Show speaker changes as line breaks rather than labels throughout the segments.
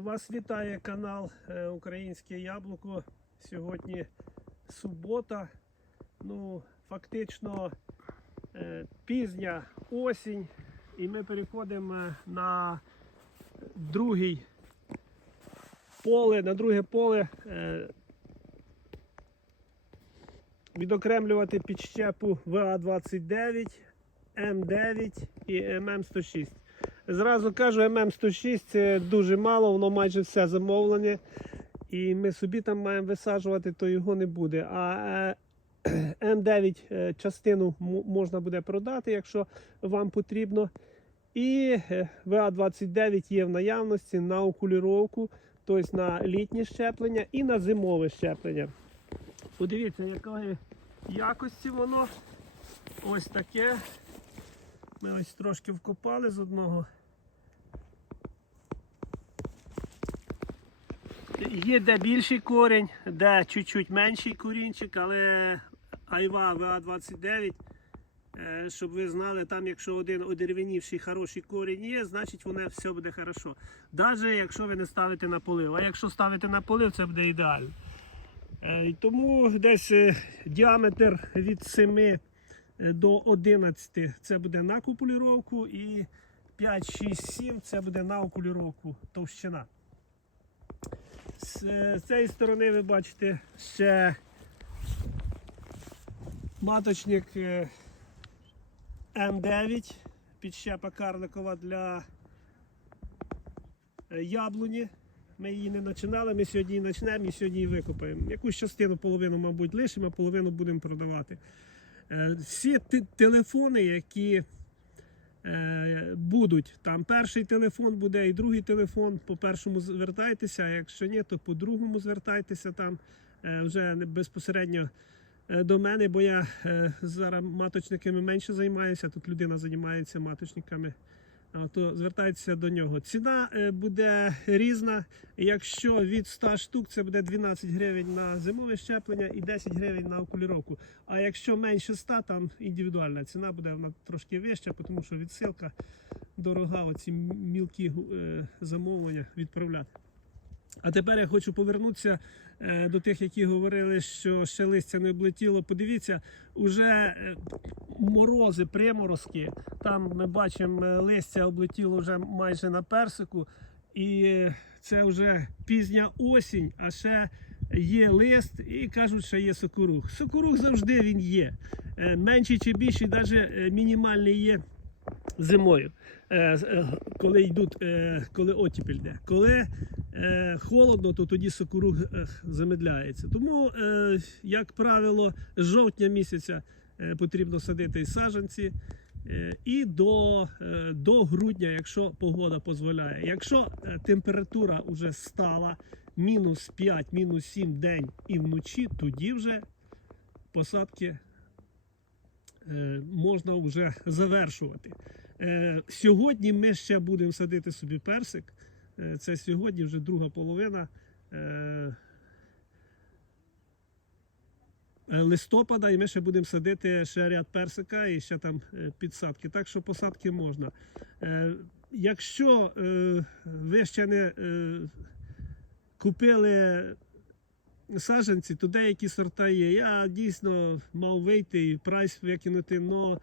Вас вітає канал е, Українське Яблуко. Сьогодні субота. Ну, фактично е, пізня осінь, і ми переходимо е, на другий поле, на друге поле відокремлювати підщепу ВА-29, М9 і ММ106. Зразу кажу, ММ106 це дуже мало, воно майже все замовлене. І ми собі там маємо висаджувати, то його не буде. А е, М9 е, частину можна буде продати, якщо вам потрібно. І е, ВА-29 є в наявності на окуліровку, тобто на літнє щеплення і на зимове щеплення. Подивіться, якої якості воно. Ось таке. Ми ось трошки вкопали з одного. Є де більший корінь, де чуть-чуть менший корінчик, але Айва ВА-29, е, щоб ви знали, там якщо один одеревенівший хороший корінь є, значить воно все буде хорошо. Навіть якщо ви не ставите на полив. А якщо ставите на полив, це буде ідеально. Е, Тому десь е, діаметр від 7 е, до 11 це буде на купулюровку і 5, 6, 7 це буде на окулюровку товщина. З е, з цієї сторони ви бачите ще маточник е, М9, підщепа карликова для е, яблуні. Ми її не починали, ми сьогодні її почнемо і сьогодні її викопаємо. Якусь частину, половину, мабуть, лишимо, а половину будемо продавати. Всі телефони, які будуть, там перший телефон буде і другий телефон, по першому звертайтеся, а якщо ні, то по другому звертайтеся там. Е, вже безпосередньо е, до мене, бо я е, зараз маточниками менше займаюся, тут людина займається маточниками. То звертайтеся до нього. Ціна е, буде різна. Якщо від 100 штук, це буде 12 гривень на зимове щеплення і 10 гривень на окуліровку. А якщо менше 100, там індивідуальна ціна буде вона трошки вища, тому що відсилка дорога, оці мілкі е, замовлення відправляти. А тепер я хочу повернутися е, до тих, які говорили, що ще листя не облетіло. Подивіться, уже е, морози, приморозки. Там ми бачимо, е, листя облетіло вже майже на персику. І це вже пізня осінь, а ще є лист, і кажуть, що є сокорух. Сокорух завжди він є. Менший чи більший, навіть мінімальний є зимою, е, е, коли йдуть, е, коли оттепель йде. Коли холодно, то тоді сокорух замедляється. Тому, як правило, з жовтня місяця потрібно садити саджанці. І до, до грудня, якщо погода дозволяє. Якщо температура вже стала мінус 5, мінус 7 день і вночі, тоді вже посадки можна вже завершувати. Е, Сьогодні ми ще будемо садити собі персик. Е, Це сьогодні вже друга половина е, е, листопада, і ми ще будемо садити ще ряд персика і ще там е, підсадки. Так що посадки можна. Е, Якщо е, ви ще не е, купили саджанці, то деякі сорта є. Я дійсно мав вийти і прайс викинути, але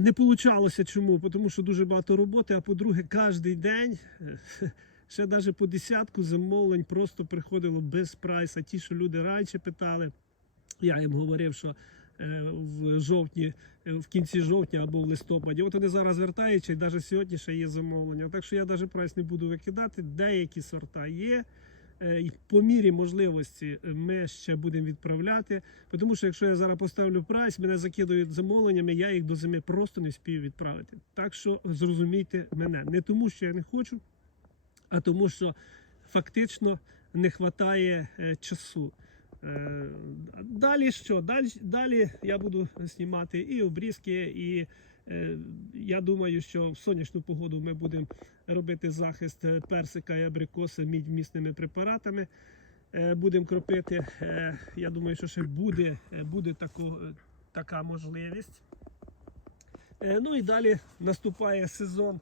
не вийшло. Чому? Тому що дуже багато роботи, а по-друге, кожен день. е, Ще навіть по десятку замовлень просто приходило без прайса. Ті, що люди раніше питали, я їм говорив, що е, в жовтні, е, в кінці жовтня або в листопаді. От вони зараз звертаються, і навіть сьогодні ще є замовлення. Так що я навіть прайс не буду викидати. Деякі сорта є. Е, По мірі можливості ми ще будемо відправляти. Тому що якщо я зараз поставлю прайс, мене закидують замовленнями, я їх до зими просто не спію відправити. Так що зрозумійте мене. Не тому, що я не хочу, а тому, що фактично не вистачає е, часу. Е, Далі що? Далі, далі я буду знімати і обрізки, і е, я думаю, що в сонячну погоду ми будемо робити захист е, персика і абрикоса мідьмісними препаратами. Е, Будемо кропити. Е, Я думаю, що ще буде, е, буде таку, така можливість. Е, Ну і далі наступає сезон